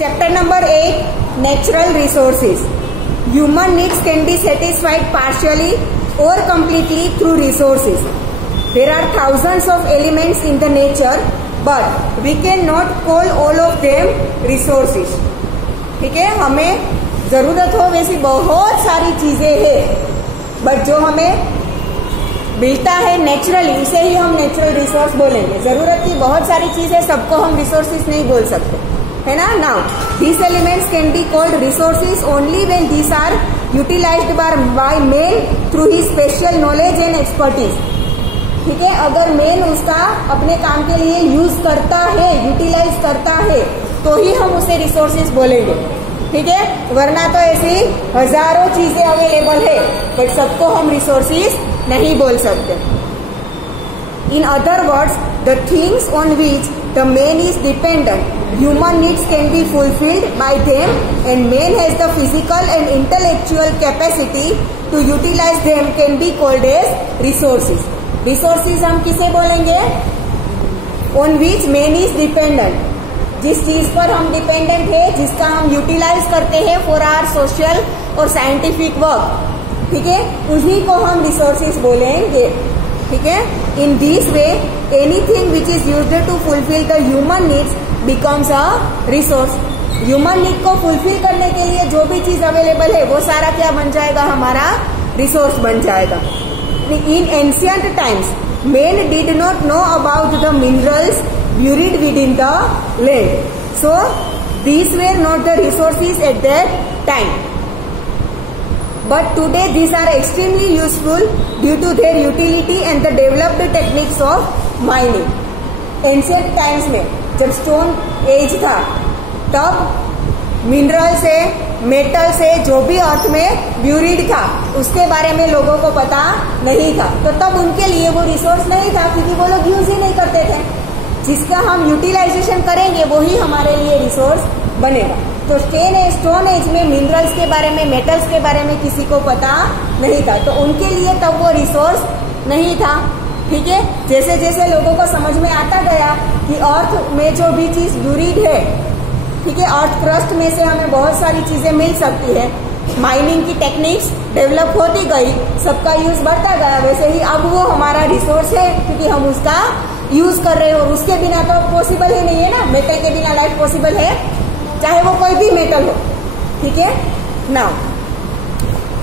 Chapter number 8, Natural Resources. Human needs can be satisfied partially or completely through resources. There are thousands of elements in the nature, but we cannot call all of them resources. ठीक है, हमें जरूरत हो वैसी बहुत सारी चीजें हैं, बट जो हमें मिलता है नेचुरली उसे ही हम नेचुरल रिसोर्स बोलेंगे। जरूरत की बहुत सारी चीजें सबको हम रिसोर्सेज नहीं बोल सकते, है ना। Now these elements can be called resources only when these are utilized by man through his special knowledge and expertise. ठीक है, अगर मैन उसका अपने काम के लिए यूज करता है, यूटिलाइज करता है, तो ही हम उसे रिसोर्सेज बोलेंगे। ठीक है, वरना तो ऐसी हजारों चीजें अवेलेबल है, बट सबको हम रिसोर्सेज नहीं बोल सकते। In other words, the things on which the man is dependent, human needs can be fulfilled by them, and man has the physical and intellectual capacity to utilize them can be called as resources. Resources हम किसे बोलेंगे? On which man is dependent, जिस चीज पर हम dependent है, जिसका हम यूटिलाइज करते हैं फॉर आवर सोशल और साइंटिफिक वर्क। ठीक है, उसी को हम रिसोर्सेज बोलेंगे। ठीक है, in this way anything which is used to fulfil the human needs becomes a resource. Human need को फुलफिल करने के लिए जो भी चीज अवेलेबल है वो सारा क्या बन जाएगा? हमारा रिसोर्स बन जाएगा। In ancient times men did not know about the minerals buried within the land, so these were not the resources at that time. But today these are extremely useful due to their utility and the developed techniques of mining. Ancient times में जब stone age था, तब mineral से, metal से, जो भी अर्थ में buried था उसके बारे में लोगों को पता नहीं था, तो तब उनके लिए वो रिसोर्स नहीं था, क्योंकि वो लोग यूज ही नहीं करते थे। जिसका हम यूटिलाइजेशन करेंगे वो ही हमारे लिए रिसोर्स बनेगा। तो स्टोन एज में मिनरल्स के बारे में, मेटल्स के बारे में किसी को पता नहीं था, तो उनके लिए तब वो रिसोर्स नहीं था। ठीक है, जैसे जैसे लोगों को समझ में आता गया कि अर्थ में जो भी चीज ब्यूरिड है, ठीक है, अर्थ क्रस्ट में से हमें बहुत सारी चीजें मिल सकती है, माइनिंग की टेक्निक्स डेवलप होती गई, सबका यूज बढ़ता गया, वैसे ही अब वो हमारा रिसोर्स है, क्योंकि हम उसका यूज कर रहे हैं, और उसके बिना तो पॉसिबल ही नहीं है ना। मेटल के बिना लाइफ पॉसिबल है, चाहे वो कोई भी मेटल हो। ठीक है, now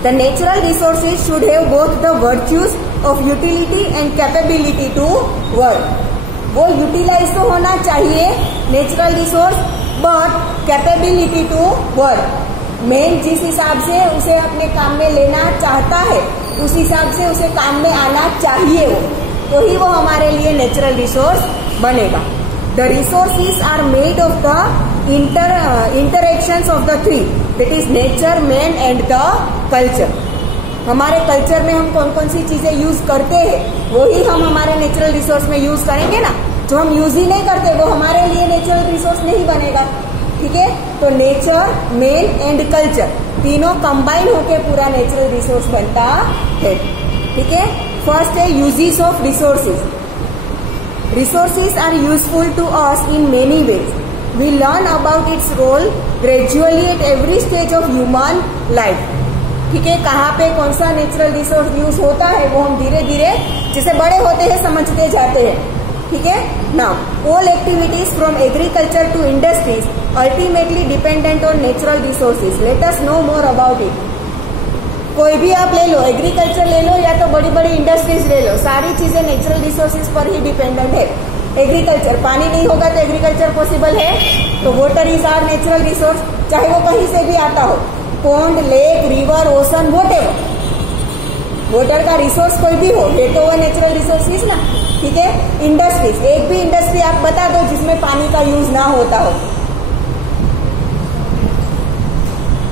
the natural resources should have both the virtues of utility and capability to work. वो यूटिलाइज तो होना चाहिए natural resource, but capability to work. Main जिस हिसाब से उसे अपने काम में लेना चाहता है, उस हिसाब से उसे काम में आना चाहिए वो, तो ही वो हमारे लिए नेचुरल रिसोर्स बनेगा। The resources are made of the interactions of the three, that is nature, man and the culture. हमारे कल्चर में हम कौन कौन सी चीजें यूज करते हैं वो ही हम हमारे नेचुरल रिसोर्स में यूज करेंगे ना। जो हम यूज ही नहीं करते वो हमारे लिए नेचुरल रिसोर्स नहीं बनेगा। ठीक है, तो नेचर, मैन एंड कल्चर तीनों कंबाइन होके पूरा नेचुरल रिसोर्स बनता है। ठीक है, फर्स्ट है uses of resources. Resources are useful to us in many ways. We learn about its role gradually at every stage of human life. ठीक है, कहाँ पे कौन सा नेचुरल रिसोर्स यूज होता है वो हम धीरे धीरे जैसे बड़े होते हैं समझते जाते हैं। ठीक है, now all activities from agriculture to industries ultimately dependent on natural resources. Let us know more about it. कोई भी आप ले लो, एग्रीकल्चर ले लो या तो बड़ी बड़ी इंडस्ट्रीज ले लो, सारी चीजें नेचुरल रिसोर्सेज पर ही डिपेंडेंट है। एग्रीकल्चर, पानी नहीं होगा तो एग्रीकल्चर पॉसिबल है, तो water is our natural resource, चाहे वो कहीं से भी आता हो, pond, lake, river, ocean, whatever, water का रिसोर्स कोई भी हो, ये तो वो नेचुरल रिसोर्सेज ना। ठीक है, इंडस्ट्रीज, एक भी इंडस्ट्री आप बता दो जिसमें पानी का यूज ना होता हो।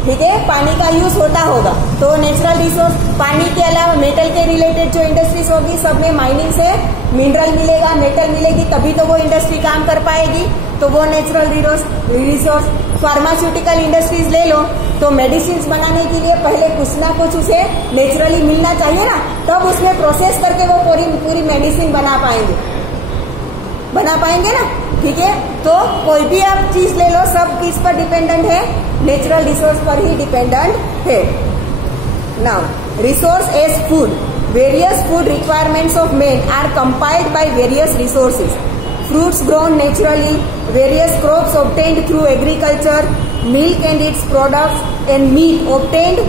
ठीक है, पानी का यूज होता होगा तो नेचुरल रिसोर्स। पानी के अलावा मेटल के रिलेटेड जो इंडस्ट्रीज होगी सब में माइनिंग से मिनरल मिलेगा, मेटल मिलेगी, तभी तो वो इंडस्ट्री काम कर पाएगी, तो वो नेचुरल रिसोर्स। फार्मास्यूटिकल इंडस्ट्रीज ले लो तो मेडिसिन बनाने के लिए पहले कुछ ना कुछ उसे नेचुरली मिलना चाहिए ना, तब उसमें प्रोसेस करके वो पूरी मेडिसिन बना पाएंगे ना। ठीक है, तो कोई भी आप चीज ले लो, सब किस पर डिपेंडेंट है? नेचुरल रिसोर्स पर ही डिपेंडेंट है। Now resource as food, various food requirements of man are compiled by various resources, fruits grown naturally, various crops obtained through agriculture, milk and its products, and meat obtained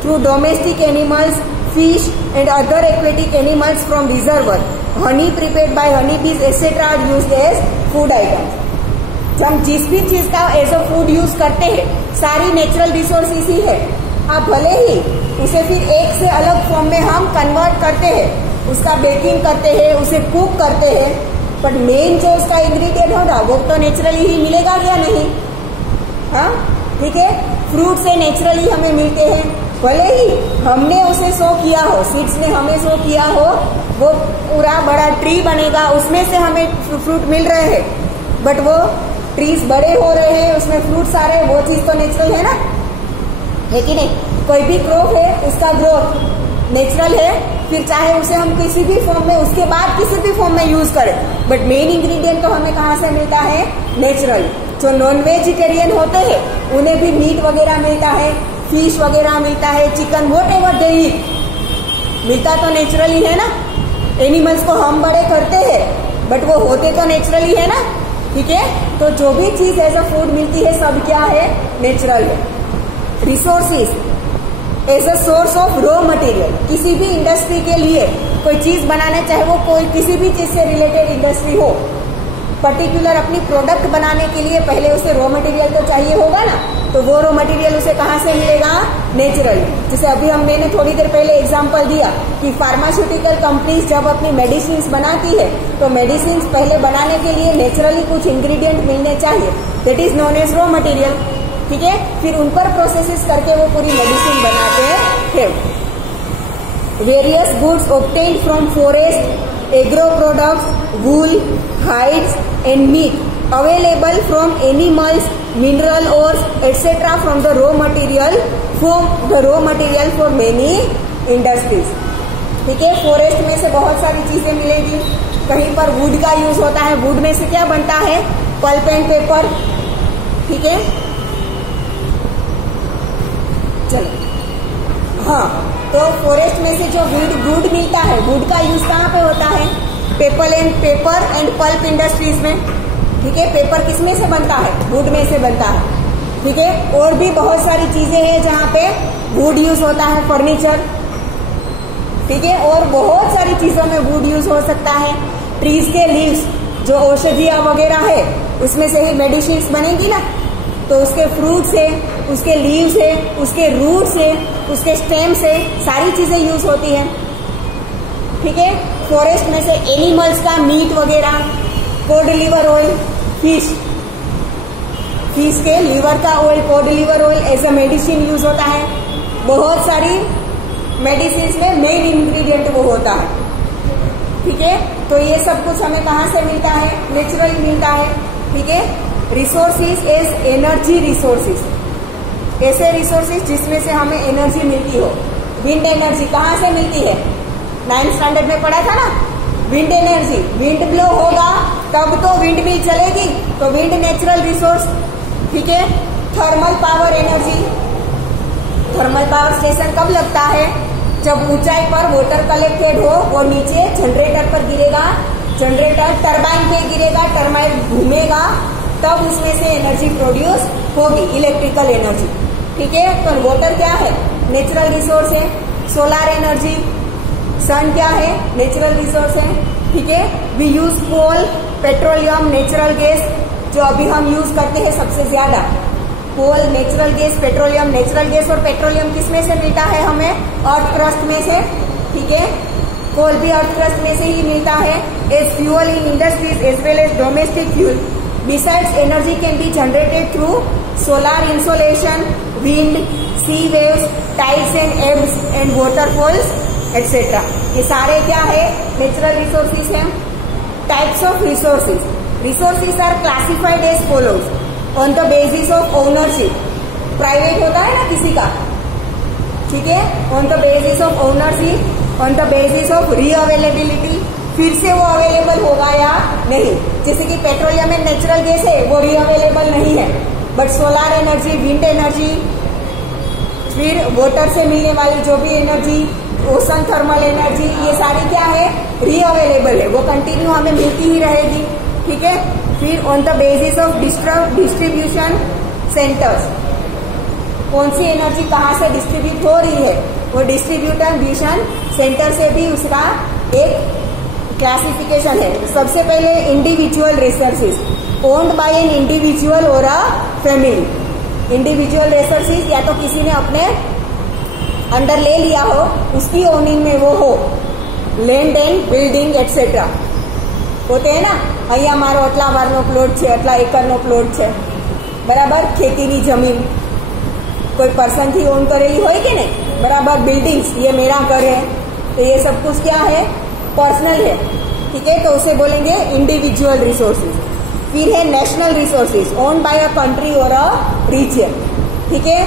through domestic animals, fish and other aquatic animals from reservoir, honey prepared by honeybees etc. are used as food items. जब हम जिस भी चीज का as a food use करते हैं, सारी natural resources ही है। आप भले ही उसे फिर एक से अलग फॉर्म में हम कन्वर्ट करते हैं, उसका बेकिंग करते हैं, उसे कुक करते हैं, बट मेन जो उसका इंग्रेडिएंट होगा वो तो नेचुरली ही मिलेगा या नहीं? हाँ, ठीक है। फ्रूट से नेचुरली हमें मिलते हैं, भले ही हमने उसे सो किया हो, सीड्स ने हमें सो किया हो, वो पूरा बड़ा ट्री बनेगा, उसमें से हमें फ्रूट मिल रहे हैं, बट वो ट्रीज बड़े हो रहे हैं, उसमें फ्रूट्स आ रहे हैं, वो चीज तो नेचुरल है ना, है कि नहीं? कोई भी क्रॉप है, उसका ग्रोथ नेचुरल है, फिर चाहे उसे हम किसी भी फॉर्म में, उसके बाद किसी भी फॉर्म में यूज करें, बट मेन इंग्रेडिएंट तो हमें कहाँ से मिलता है? नेचुरल। जो नॉन वेजिटेरियन होते हैं उन्हें भी मीट वगैरह मिलता है, फिश वगैरह मिलता है, चिकन, व्हाटएवर दे ईट, मिलता तो नेचुरली है ना। एनिमल्स को हम बड़े करते हैं, बट वो होते तो नेचुरली है ना, ठीक है। तो जो भी चीज एज अ फूड मिलती है, सब क्या है? नेचुरल है। Resources as a source of raw material, किसी भी इंडस्ट्री के लिए कोई चीज बनाने, चाहे वो कोई किसी भी चीज से रिलेटेड इंडस्ट्री हो, पर्टिकुलर अपनी प्रोडक्ट बनाने के लिए पहले उसे रॉ मटेरियल तो चाहिए होगा ना, तो वो रॉ मटेरियल उसे कहाँ से मिलेगा? नेचुरली। जैसे अभी मैंने थोड़ी देर पहले एग्जांपल दिया कि फार्मास्यूटिकल कंपनीज जब अपनी मेडिसिन बनाती है, तो मेडिसिन पहले बनाने के लिए नेचुरली कुछ इंग्रेडिएंट मिलने चाहिए, that is known as raw material, ठीक है। फिर उन पर प्रोसेसेस करके वो पूरी मेडिसिन बनाते हैं। Various goods obtained from forest, agro products, wool, hides and meat available from animals, mineral ores etcetera from the raw material for many industries, ठीक है। फॉरेस्ट में से बहुत सारी चीजें मिलेगी, कहीं पर वुड का यूज होता है, वुड में से क्या बनता है? पल्प एंड पेपर, ठीक है। चलो, हाँ, तो फॉरेस्ट में से जो वुड मिलता है, वुड का यूज कहाँ पे होता है? पेपर एंड पल्प इंडस्ट्रीज में, ठीक है। पेपर किस में से बनता है? वुड में से बनता है, ठीक है। और भी बहुत सारी चीजें हैं जहाँ पे वुड यूज होता है, फर्नीचर, ठीक है। और बहुत सारी चीजों में वुड यूज हो सकता है। ट्रीज के लीव्स, जो औषधियां वगैरह है, उसमें से ही मेडिसिन बनेगी ना, तो उसके फ्रूट से, उसके लीव से, उसके रूट से, उसके स्टेम से सारी चीजें यूज होती है, ठीक है। फॉरेस्ट में से एनिमल्स का मीट वगैरह, कोड लिवर ऑयल, फिश के लीवर का oil, cod liver oil as a medicine use होता है। बहुत सारी मेडिसिन में मेन इंग्रेडिएंट वो होता है, ठीक है। तो ये सब कुछ हमें कहाँ से मिलता है? नेचुरली मिलता है, ठीक है। रिसोर्सेज एज एनर्जी रिसोर्सेज, ऐसे रिसोर्सेज जिसमें से हमें एनर्जी मिलती हो। विंड एनर्जी कहाँ से मिलती है? 9th स्टैंडर्ड में पढ़ा था ना, विंड एनर्जी। विंड ब्लो होगा तब तो विंड मिल चलेगी, तो विंड नेचुरल रिसोर्स, ठीक है। Thermal power energy, thermal power station कब लगता है? जब ऊंचाई पर वाटर कलेक्टेड हो, वो नीचे जनरेटर पर गिरेगा, जनरेटर टरबाइन पे गिरेगा, टरबाइन घूमेगा, तब उसमें से एनर्जी प्रोड्यूस होगी, इलेक्ट्रिकल एनर्जी, ठीक है। तो वाटर क्या है? नेचुरल रिसोर्स है। सोलर एनर्जी, सन क्या है? नेचुरल रिसोर्स है, ठीक है। We use coal, petroleum, natural gas, जो अभी हम यूज करते हैं सबसे ज्यादा, coal, natural gas, petroleum. Natural gas और पेट्रोलियम किस में से मिलता है हमें? अर्थ क्रस्ट में से, ठीक है। कोल भी अर्थ क्रस्ट में से ही मिलता है। As fuel in industries as well as domestic fuel. Besides, energy can be generated through solar insolation, wind, sea waves, tides and ebbs and waterfalls, etc. ये सारे क्या है? Natural resources हैं। Types of resources. Resources are classified as follows on the basis of ownership. Private होता है ना किसी का, ठीक है। On the basis of ownership, on the basis of re-availability, फिर से वो अवेलेबल होगा या नहीं। जैसे कि पेट्रोलियम एंड नेचुरल गैस है, वो रीअवेलेबल नहीं है, but solar energy, wind energy, फिर वाटर से मिलने वाली जो भी एनर्जी, ओशन थर्मल एनर्जी, ये सारी क्या है, रीअवेलेबल है, वो कंटिन्यू हमें मिलती ही रहेगी। ठीक है। फिर on the basis of distribution centres, कौन सी एनर्जी कहाँ से डिस्ट्रीब्यूट हो रही है, वो डिस्ट्रीब्यूशन सेंटर से भी उसका एक क्लासिफिकेशन है। सबसे पहले individual resources owned by an individual और अ फैमिली। इंडिविजुअल रिसोर्सेज या तो किसी ने अपने अंडर ले लिया हो, उसकी ओनिंग में वो हो, लैंड एंड बिल्डिंग एटसेट्रा होते हैं ना। અહીંયા મારો આટલા વારનો પ્લોટ છે, આટલા એકરનો પ્લોટ છે, બરાબર, ખેતીની જમીન कोई पर्सन थी ओन करेली हो कि नहीं, बराबर। बिल्डिंग्स, ये मेरा घर है, तो ये सब कुछ क्या है, पर्सनल है। ठीक है, तो उसे बोलेंगे इंडिविजुअल रिसोर्सेज। फिर है national resources owned by a country और अ रीजन। ठीक है,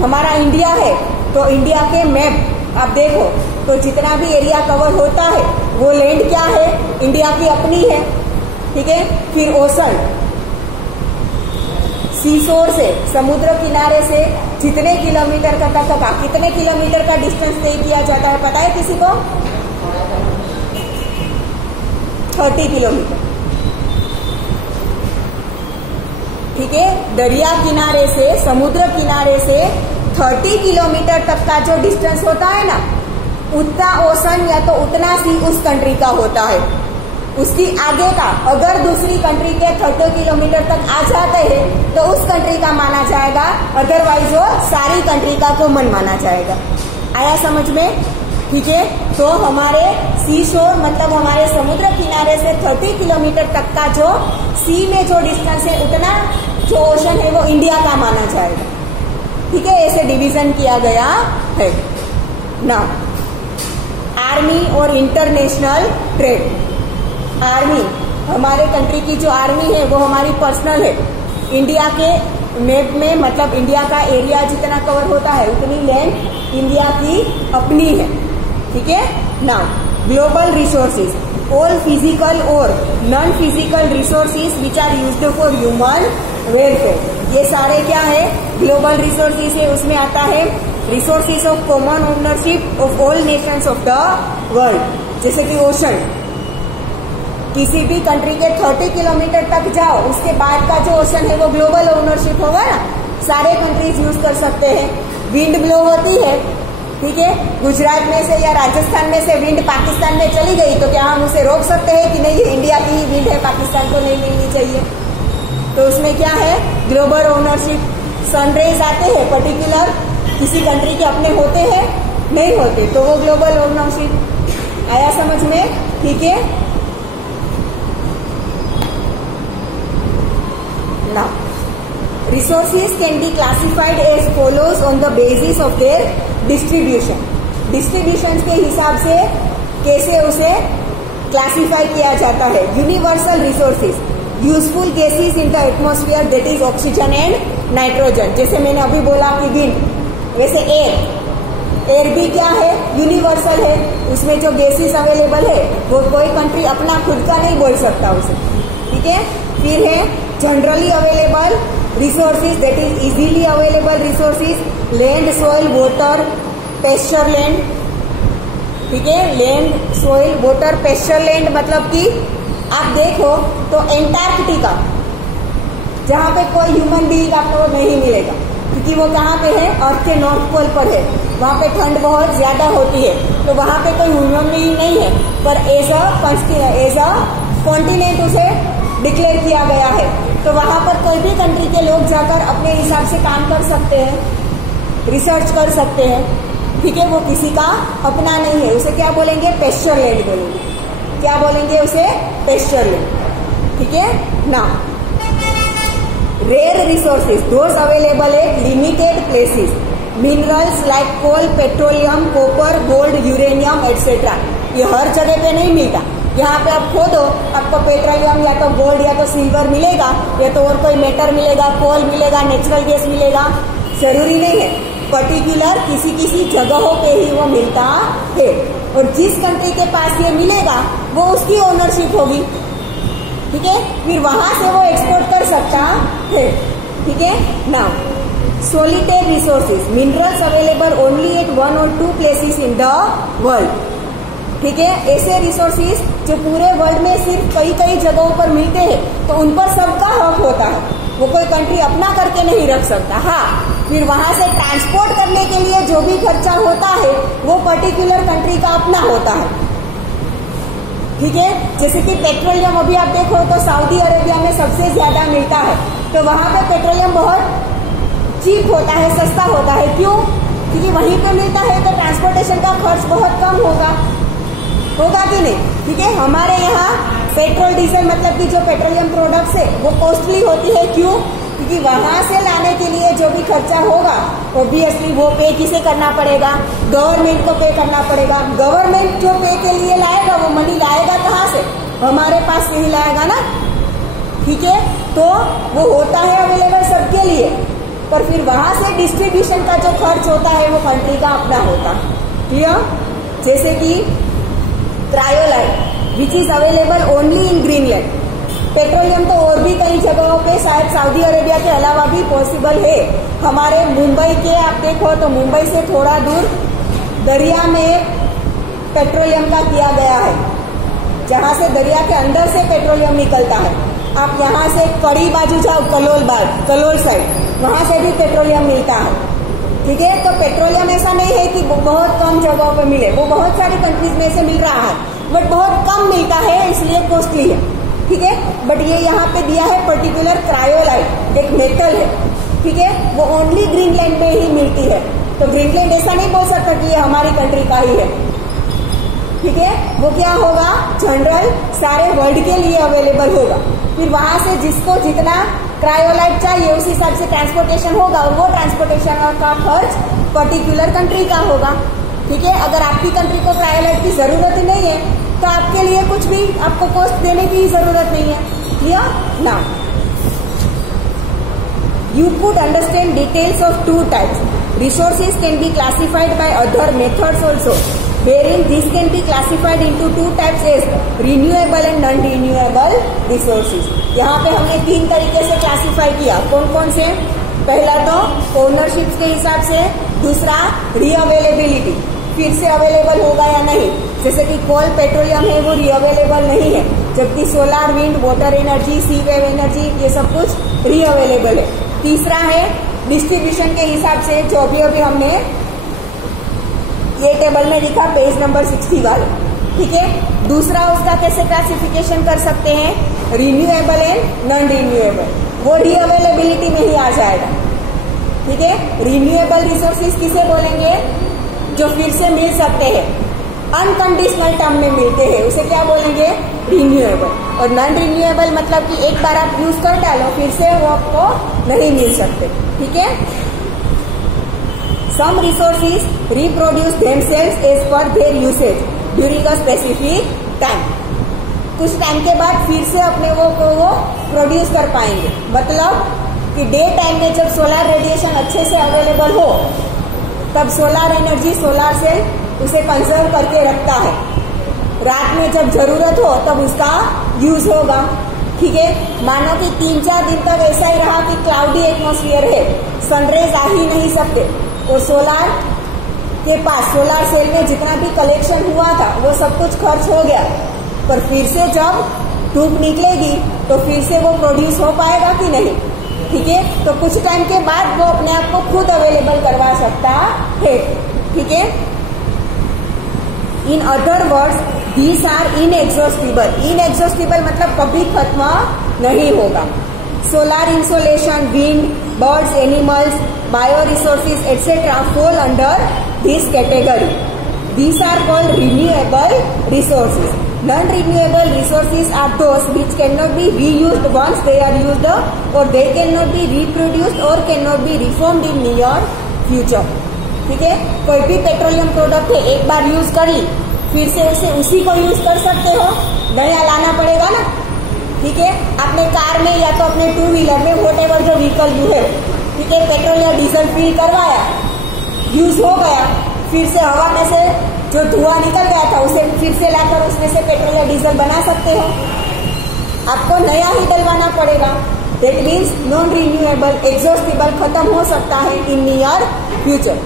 हमारा इंडिया है तो इंडिया के मैप आप देखो तो जितना भी एरिया कवर होता है वो लैंड क्या है, इंडिया की अपनी है। ठीक है। फिर ओशन, सीशोर से, समुद्र किनारे से जितने किलोमीटर का तक का, कितने किलोमीटर का डिस्टेंस तय किया जाता है पता है किसी को? 30 किलोमीटर। ठीक है, दरिया किनारे से, समुद्र किनारे से 30 किलोमीटर तक का जो डिस्टेंस होता है ना, उतना ओशन या तो उतना सी उस कंट्री का होता है। उसकी आगे का अगर दूसरी कंट्री के 30 किलोमीटर तक आ जाते हैं तो उस कंट्री का माना जाएगा, अदरवाइज वो सारी कंट्री का कॉमन माना जाएगा। आया समझ में? ठीक है, तो हमारे सी शोर मतलब हमारे समुद्र किनारे से 30 किलोमीटर तक का जो सी में जो डिस्टेंस है, उतना जो ओशन है वो इंडिया का माना जाएगा। ठीक है, ऐसे डिवीजन किया गया है। नाउ आर्मी और इंटरनेशनल ट्रेड। आर्मी, हमारे कंट्री की जो आर्मी है वो हमारी पर्सनल है। इंडिया के मैप में मतलब इंडिया का एरिया जितना कवर होता है उतनी लैंड इंडिया की अपनी है। ठीक है। Now global resources, all physical और non physical resources which are used for human welfare. ये सारे क्या है, ग्लोबल रिसोर्सेज है। उसमें आता है resources of common ownership of all Nations of the world. जैसे कि ओशन, किसी भी कंट्री के 30 किलोमीटर तक जाओ, उसके बाद का जो ओशन है वो ग्लोबल ओनरशिप होगा ना, सारे कंट्रीज यूज कर सकते हैं। विंड ब्लो होती है, ठीक है, गुजरात में से या राजस्थान में से विंड पाकिस्तान में चली गई तो क्या हम उसे रोक सकते हैं कि नहीं ये इंडिया की ही विंड है, पाकिस्तान को नहीं मिलनी चाहिए? तो उसमें क्या है, ग्लोबल ओनरशिप। सनराइज आते हैं पर्टिकुलर किसी कंट्री के अपने होते हैं, नहीं होते, तो वो ग्लोबल ओनरशिप। आया समझ में? ठीक है। Now, resources can be classified as follows on the basis of their distribution. Distributions के हिसाब से कैसे उसे क्लासिफाई किया जाता है? Universal resources, useful gases in the atmosphere, that is oxygen and nitrogen. जैसे मैंने अभी बोला कि विंड, वैसे एयर भी क्या है, यूनिवर्सल है। उसमें जो गैसेज अवेलेबल है वो कोई कंट्री अपना खुद का नहीं बोल सकता उसे। ठीक है। फिर है generally available resources, that is easily available resources, land, soil, water, pasture land. ठीक है, land, soil, water, pasture land मतलब कि आप देखो तो एंटार्कटिका, जहां पे कोई ह्यूमन बीइंग आपको नहीं मिलेगा, क्योंकि वो कहाँ पे है, अर्थ के नॉर्थ पोल पर है, वहां पे ठंड बहुत ज्यादा होती है, तो वहां पे कोई ह्यूमन बीइंग नहीं है, पर एज अ कॉन्टिनेंट उसे डिक्लेयर किया गया है। तो वहां पर कोई भी कंट्री के लोग जाकर अपने हिसाब से काम कर सकते हैं, रिसर्च कर सकते हैं। ठीक है, वो किसी का अपना नहीं है, उसे क्या बोलेंगे, पेस्चर लैंड बोलेंगे। क्या बोलेंगे उसे, पेस्चर लैंड। ठीक है ना। Rare resources, those available at limited places, minerals like coal, petroleum, copper, gold, uranium etcetera. ये हर जगह पे नहीं मिलता। यहाँ पे आप खोदो, आपको पेट्रोलियम या तो गोल्ड या तो सिल्वर मिलेगा, या तो और कोई मेटर मिलेगा, कोल मिलेगा, नेचुरल गैस मिलेगा, जरूरी नहीं है। पर्टिकुलर किसी किसी जगहों पे ही वो मिलता है, और जिस कंट्री के पास ये मिलेगा वो उसकी ओनरशिप होगी। ठीक है, फिर वहां से वो एक्सपोर्ट कर सकता है। ठीक है, now solitary resources, minerals available only at 1 or 2 places in the world। ठीक है, ऐसे रिसोर्सेज जो पूरे वर्ल्ड में सिर्फ कई कई जगहों पर मिलते हैं, तो उन पर सबका हक होता है, वो कोई कंट्री अपना करके नहीं रख सकता। हाँ, फिर वहां से ट्रांसपोर्ट करने के लिए जो भी खर्चा होता है वो पर्टिकुलर कंट्री का अपना होता है। ठीक है, जैसे कि पेट्रोलियम अभी आप देखो तो सऊदी अरेबिया में सबसे ज्यादा मिलता है, तो वहां पे पेट्रोलियम बहुत चीप होता है, सस्ता होता है। क्यों? क्योंकि वहीं पे मिलता है तो ट्रांसपोर्टेशन का खर्च बहुत कम होगा कि नहीं। ठीक है, हमारे यहाँ पेट्रोल डीजल मतलब कि जो पेट्रोलियम प्रोडक्ट्स है वो कॉस्टली होती है। क्यों? क्योंकि वहां से लाने के लिए जो भी खर्चा होगा ऑब्वियसली वो पे किसे करना पड़ेगा, गवर्नमेंट को पे करना पड़ेगा। गवर्नमेंट जो पे के लिए लाएगा वो मनी लाएगा कहाँ से? हमारे पास से ही लाएगा ना। ठीक है, तो वो होता है अवेलेबल सबके लिए, पर फिर वहां से डिस्ट्रीब्यूशन का जो खर्च होता है वो कंट्री का अपना होता है। क्लियर? जैसे कि cryolite which is available only in Greenland. Petroleum तो और भी कई जगहों पे शायद सऊदी अरेबिया के अलावा भी पॉसिबल है। हमारे मुंबई के आप देखो तो मुंबई से थोड़ा दूर दरिया में पेट्रोलियम का किया गया है, जहां से दरिया के अंदर से पेट्रोलियम निकलता है। आप यहाँ से कड़ी बाजू जाओ, कलोल साइड, वहां से भी पेट्रोलियम मिलता है। ठीक है, तो पेट्रोलियम ऐसा नहीं है कि बहुत कम जगहों पे मिले, वो बहुत सारी कंट्रीज में से मिल रहा है, बट बहुत कम मिलता है इसलिए कॉस्टली है। ठीक है, बट ये यहाँ पे दिया है पर्टिकुलर क्रायोलाइट, एक मेटल है। ठीक है, वो ओनली ग्रीनलैंड में ही मिलती है, तो ग्रीनलैंड ऐसा नहीं बोल सकता कि ये हमारी कंट्री का ही है। ठीक है, वो क्या होगा, जनरल सारे वर्ल्ड के लिए अवेलेबल होगा। फिर वहां से जिसको जितना क्रायोलाइट चाहिए उस हिसाब से ट्रांसपोर्टेशन होगा, और वो ट्रांसपोर्टेशन का खर्च पर्टिकुलर कंट्री का होगा। ठीक है, अगर आपकी कंट्री को क्रायोलाइट की जरूरत ही नहीं है तो आपके लिए कुछ भी आपको कॉस्ट देने की जरूरत नहीं है। Clear? Now you could understand details of two types. Resources can be classified by other methods also, wherein these can be classified into two types as renewable and non-renewable resources. यहाँ पे हमने तीन तरीके से क्लासिफाई किया। कौन कौन से? पहला तो ओनरशिप के हिसाब से, दूसरा रीअवेलेबिलिटी, फिर से अवेलेबल होगा या नहीं। जैसे कि कोल पेट्रोलियम है वो रीअवेलेबल नहीं है, जबकि सोलार, विंड, वाटर एनर्जी, सी वेव एनर्जी ये सब कुछ रीअवेलेबल है। तीसरा है डिस्ट्रीब्यूशन के हिसाब से, जो अभी हमने ये टेबल में लिखा पेज नंबर 60 वाले। ठीक है, दूसरा उसका कैसे क्लासिफिकेशन कर सकते हैं, रिन्यूएबल एंड नॉन रिन्यूएबल, वो रीअवेलेबिलिटी में ही आ जाएगा। ठीक है, रिन्यूएबल रिसोर्सेज किसे बोलेंगे, जो फिर से मिल सकते हैं, अनकंडीशनल टर्म में मिलते हैं, उसे क्या बोलेंगे, रिन्यूएबल। और नॉन रिन्यूएबल मतलब कि एक बार आप यूज कर डालो फिर से वो आपको नहीं मिल सकते। ठीक है, some resources reproduce themselves as per their usage during a specific time. कुछ टाइम के बाद फिर से अपने वो प्रोड्यूस कर पाएंगे। मतलब कि डे टाइम में जब सोलर रेडिएशन अच्छे से अवेलेबल हो तब सोलर एनर्जी, सोलर सेल उसे कंजर्व करके रखता है। रात में जब जरूरत हो तब उसका यूज होगा। ठीक है, मानो कि 3-4 दिन तक ऐसा ही रहा कि क्लाउडी एटमॉस्फेयर है, सनरेज आ ही नहीं सकते, और सोलर के पास, सोलर सेल में जितना भी कलेक्शन हुआ था वो सब कुछ खर्च हो गया, पर फिर से जब धूप निकलेगी तो फिर से वो प्रोड्यूस हो पाएगा कि नहीं। ठीक है, तो कुछ टाइम के बाद वो अपने आप को खुद अवेलेबल करवा सकता है। ठीक है, in other words these are inexhaustible. Inexhaustible मतलब कभी खत्म नहीं होगा। Solar insolation, wind, birds, animals, bio resources etcetera fall under this category. These are called renewable resources. Non-renewable resources are those which cannot be reused once they are used, or they cannot be reproduced or cannot be reformed in near future. ठीक है, कोई भी petroleum product है, एक बार use कर ली फिर से उसी को यूज कर सकते हो, नया लाना पड़ेगा ना। ठीक है, अपने कार में या तो अपने 2 व्हीलर में, व्हाटएवर जो व्हीकल यू है, ठीक है, पेट्रोल या डीजल फिल करवाया, यूज हो गया, फिर से हवा में से जो धुआं निकल गया था उसे फिर से लाकर उसमें से पेट्रोल या डीजल बना सकते हो। आपको नया ही डलवाना पड़ेगा। That means non renewable exhaustible खत्म हो सकता है इन नियर फ्यूचर।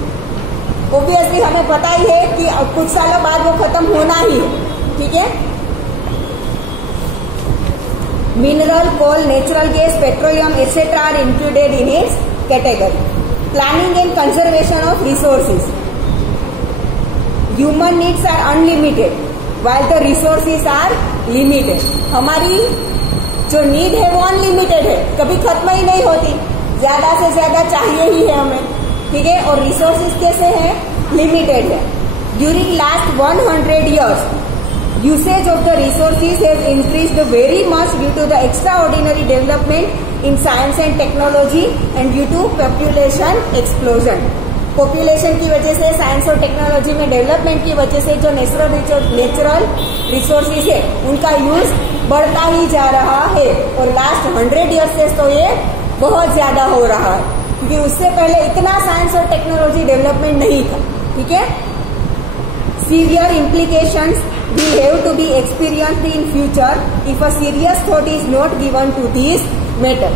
ऑब्वियसली हमें पता ही है कि कुछ सालों बाद वो खत्म होना ही है, ठीक है। Mineral, coal, natural gas, petroleum etcetera are included in its category. Planning and conservation of resources. Human needs are unlimited while the resources are limited। हमारी जो नीड है वो अनलिमिटेड है, कभी खत्म ही नहीं होती, ज्यादा से ज्यादा चाहिए ही है हमें, ठीक है। और रिसोर्सेज कैसे हैं? लिमिटेड है। During last 100 years usage of the resources has increased very much due to the extraordinary development in science and technology and due to population explosion। Population की वजह से, साइंस और टेक्नोलॉजी में डेवलपमेंट की वजह से जो नेचुरल रिसोर्सेज है उनका यूज बढ़ता ही जा रहा है। और लास्ट 100 years से तो ये बहुत ज्यादा हो रहा है, क्योंकि उससे पहले इतना साइंस और टेक्नोलॉजी डेवलपमेंट नहीं था, ठीक है। Severe implications will have to be experienced in future if a serious thought is not given to this matter।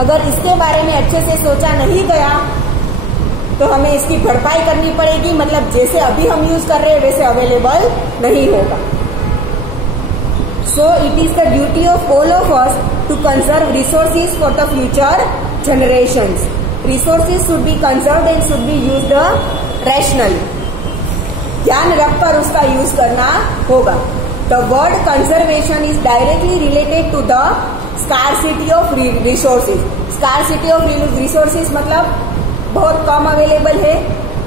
अगर इसके बारे में अच्छे से सोचा नहीं गया तो हमें इसकी भरपाई करनी पड़ेगी, मतलब जैसे अभी हम यूज कर रहे हैं वैसे अवेलेबल नहीं होगा। So it is the duty of all of us to conserve resources for the future generations. Resources should be conserved and should be used rationally. ध्यान रखकर उसका यूज करना होगा। The word conservation is directly related to the scarcity of resources. Scarcity of resources मतलब बहुत कम available है,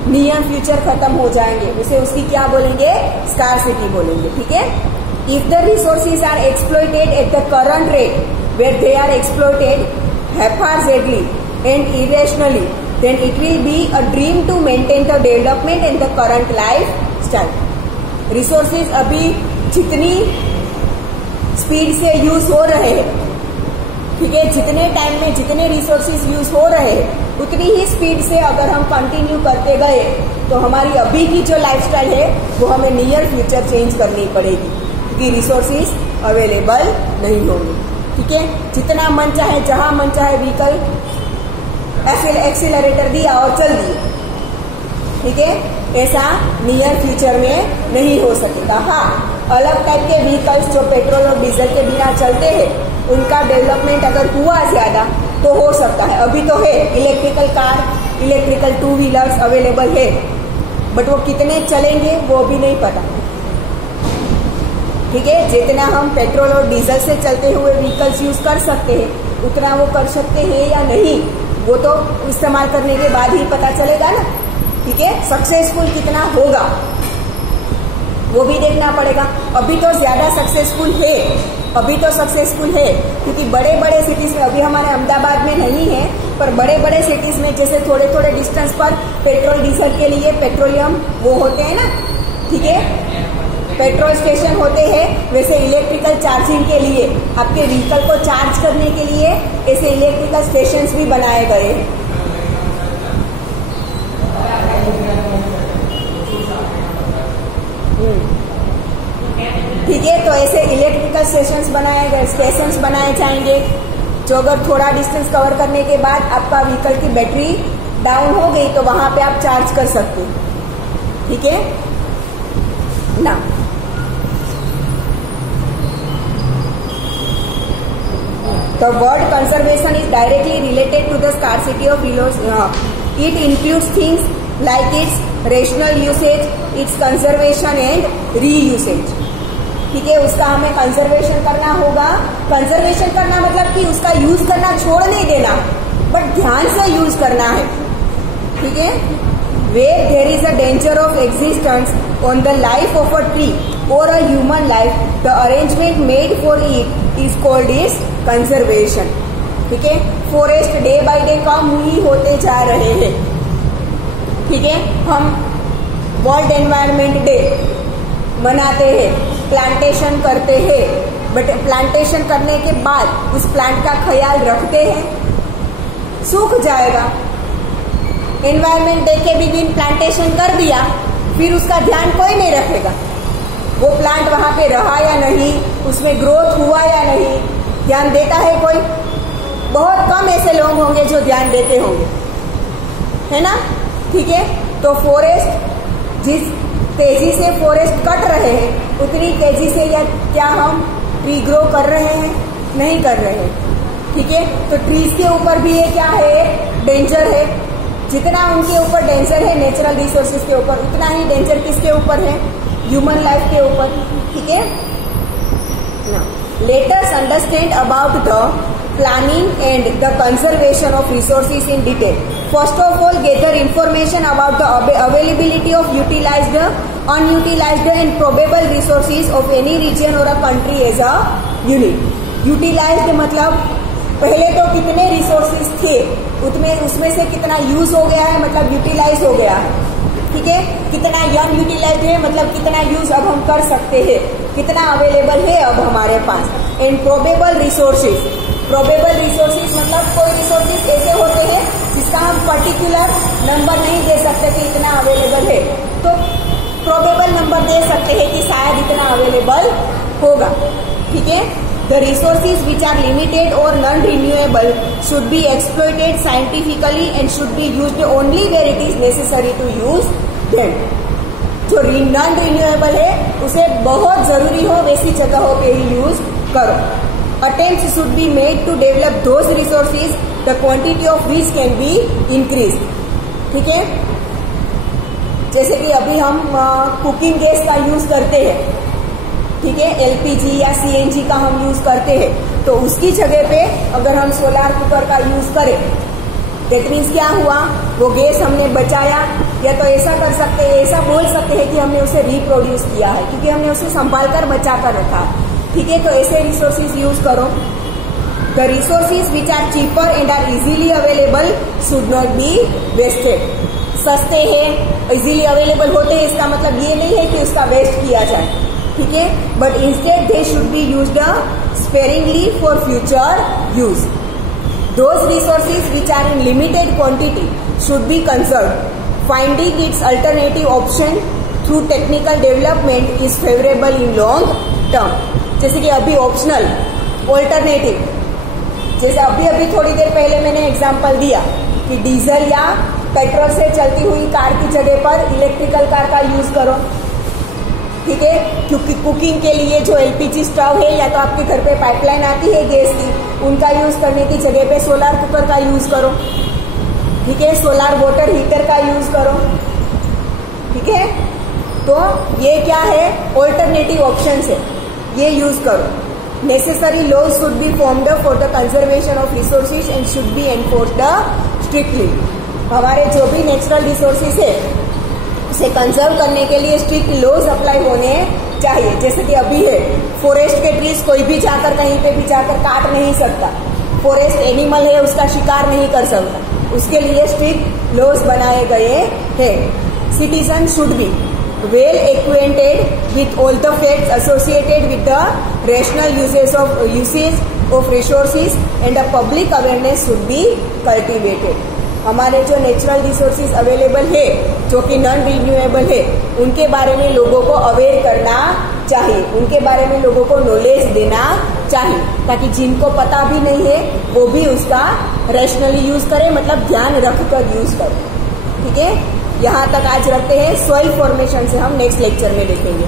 near future खत्म हो जाएंगे, उसे उसकी क्या बोलेंगे? स्कार्सिटी बोलेंगे, ठीक है। If the resources are exploited at the current rate where they are exploited haphazardly and irrationally, then it will be a dream to maintain the development and the current lifestyle। Resources अभी जितनी speed से use हो रहे हैं, ठीक है, जितने time में जितने रिसोर्सेज यूज हो रहे हैं उतनी ही स्पीड से अगर हम कंटिन्यू करते गए तो हमारी अभी की जो लाइफस्टाइल है वो हमें नियर फ्यूचर चेंज करनी पड़ेगी, क्योंकि रिसोर्सेज अवेलेबल नहीं होंगे, ठीक है। जितना मन चाहे, जहां मन चाहे व्हीकल एक्सीलरेटर दिया और चल दिए, ठीक है, ऐसा नियर फ्यूचर में नहीं हो सकेगा। हाँ, अलग टाइप के व्हीकल्स जो पेट्रोल और डीजल के बिना चलते हैं उनका डेवलपमेंट अगर हुआ ज्यादा तो हो सकता है। अभी तो है electrical car, electrical 2 wheelers available है, बट वो कितने चलेंगे वो भी नहीं पता, ठीक है। जितना हम पेट्रोल और डीजल से चलते हुए व्हीकल्स यूज कर सकते हैं उतना वो कर सकते हैं या नहीं वो तो इस्तेमाल करने के बाद ही पता चलेगा ना, ठीक है। सक्सेसफुल कितना होगा वो भी देखना पड़ेगा। अभी तो ज्यादा सक्सेसफुल है, अभी तो सक्सेसफुल है क्योंकि बड़े बड़े सिटीज में, अभी हमारे अहमदाबाद में नहीं है, पर बड़े बड़े सिटीज में जैसे थोड़े थोड़े डिस्टेंस पर पेट्रोल डीजल के लिए पेट्रोलियम वो होते हैं ना, ठीक है, पेट्रोल स्टेशन होते हैं, वैसे इलेक्ट्रिकल चार्जिंग के लिए आपके व्हीकल को चार्ज करने के लिए ऐसे इलेक्ट्रिकल स्टेशंस भी बनाए गए हैं, ठीक है। तो ऐसे इलेक्ट्रिकल स्टेशंस बनाए जाएंगे जो अगर थोड़ा डिस्टेंस कवर करने के बाद आपका व्हीकल की बैटरी डाउन हो गई तो वहां पे आप चार्ज कर सकते हो, ठीक है ना। The word conservation is directly related to the scarcity of resources। It includes things like its rational usage, its conservation and reusage, ठीक है। उसका हमें कंजर्वेशन करना होगा। कंजर्वेशन करना मतलब कि उसका यूज करना छोड़ नहीं देना, बट ध्यान से यूज करना है, ठीक है। Where there is a danger of existence on the life of a tree or a human life, the arrangement made for it is called its conservation, ठीक है। फॉरेस्ट डे बाय डे कम ही होते जा रहे हैं, ठीक है। हम वर्ल्ड एनवायरनमेंट डे मनाते हैं, प्लांटेशन करते हैं, बट प्लांटेशन करने के बाद उस प्लांट का ख्याल रखते हैं, सूख जाएगा, एनवायरमेंट देख के भी ग्रीन प्लांटेशन कर दिया, फिर उसका ध्यान कोई नहीं रखेगा, वो प्लांट वहां पे रहा या नहीं, उसमें ग्रोथ हुआ या नहीं, ध्यान देता है कोई? बहुत कम ऐसे लोग होंगे जो ध्यान देते होंगे, है ना? ठीक है, तो फॉरेस्ट, जिस तेजी से फॉरेस्ट कट रहे हैं उतनी तेजी से या क्या हम ट्री ग्रो कर रहे हैं? नहीं कर रहे हैं। ठीक है, तो ट्रीज के ऊपर भी ये क्या है? डेंजर है। जितना उनके ऊपर डेंजर है नेचुरल रिसोर्सेज के ऊपर, उतना ही डेंजर किसके ऊपर है? ह्यूमन लाइफ के ऊपर। ठीक है, let us understand about the planning and the conservation of resources in detail. First of all, gather information about the availability of utilized, unutilized and probable resources of any region or a country as a unit. Utilized मतलब पहले तो कितने resources थे, उसमें से कितना use हो गया है, मतलब यूटिलाइज हो गया है। ठीक है, कितना अनयूटिलाइज है, मतलब कितना यूज अब हम कर सकते हैं, कितना अवेलेबल है अब हमारे पास। And probable resources, probable resources मतलब कोई रिसोर्सेज ऐसे होते हैं जिसका हम पर्टिकुलर नंबर नहीं दे सकते कि इतना अवेलेबल है, तो प्रोबेबल नंबर दे सकते हैं कि शायद इतना अवेलेबल होगा। ठीक है, the resources which are limited और non renewable should be exploited scientifically and should be used only where it is necessary to use them. जो नॉन रिन्यूएबल है उसे बहुत जरूरी हो वैसी जगहों पे ही यूज करो। Attempts should be made to develop those resources, the quantity of which can be increased. ठीक है, जैसे कि अभी हम कुकिंग गैस का यूज करते हैं, ठीक है, एलपीजी या सीएनजी का हम यूज करते हैं, तो उसकी जगह पे अगर हम सोलार कुकर का यूज करें, दैट मीन्स क्या हुआ? वो गैस हमने बचाया, या तो ऐसा कर सकते हैं, ऐसा बोल सकते हैं कि हमने उसे रिप्रोड्यूस किया है, क्योंकि हमने उसे संभाल कर बचा कर रखा। ठीक है, तो ऐसे रिसोर्सेज यूज करो। The resources which are cheaper and are easily available should not be wasted. सस्ते हैं, इजीली अवेलेबल होते हैं, इसका मतलब ये नहीं है कि उसका वेस्ट किया जाए। ठीक है, but instead they should be used sparingly for future use. Those resources which are in limited quantity should be conserved. Finding its alternative option through technical development is favourable in long term. जैसे कि अभी optional alternative, जैसे अभी थोड़ी देर पहले मैंने example दिया कि डीजल या पेट्रोल से चलती हुई कार की जगह पर इलेक्ट्रिकल कार का यूज करो। ठीक है, क्योंकि कुकिंग के लिए जो एलपीजी स्टोव है या तो आपके घर पे पाइपलाइन आती है गैस की, उनका यूज करने की जगह पे सोलार कुकर का यूज करो। ठीक है, सोलार वाटर हीटर का यूज करो। ठीक है, तो ये क्या है? ऑल्टरनेटिव ऑप्शंस है, ये यूज करो। Necessary laws should be formed for the conservation of resources and should be enforced strictly. हमारे जो भी नेचुरल रिसोर्सेज है उसे कंजर्व करने के लिए स्ट्रिक्ट लॉज अप्लाई होने चाहिए। जैसे कि अभी है, फॉरेस्ट के ट्रीज कोई भी जाकर कहीं पे भी जाकर काट नहीं सकता, फॉरेस्ट एनिमल है उसका शिकार नहीं कर सकता, उसके लिए स्ट्रिक्ट लॉज बनाए गए हैं। Citizen should be well acquainted with all the facts associated with the rational usage of resources and a public awareness should be cultivated. हमारे जो नेचुरल रिसोर्सेज अवेलेबल है जो कि नॉन रिन्यूएबल है, उनके बारे में लोगों को अवेयर करना चाहिए, उनके बारे में लोगों को नॉलेज देना चाहिए, ताकि जिनको पता भी नहीं है वो भी उसका रैशनली यूज करें, मतलब ध्यान रखकर यूज करें। ठीक है, यहाँ तक आज रखते हैं। सॉइल फॉर्मेशन से हम नेक्स्ट लेक्चर में देखेंगे।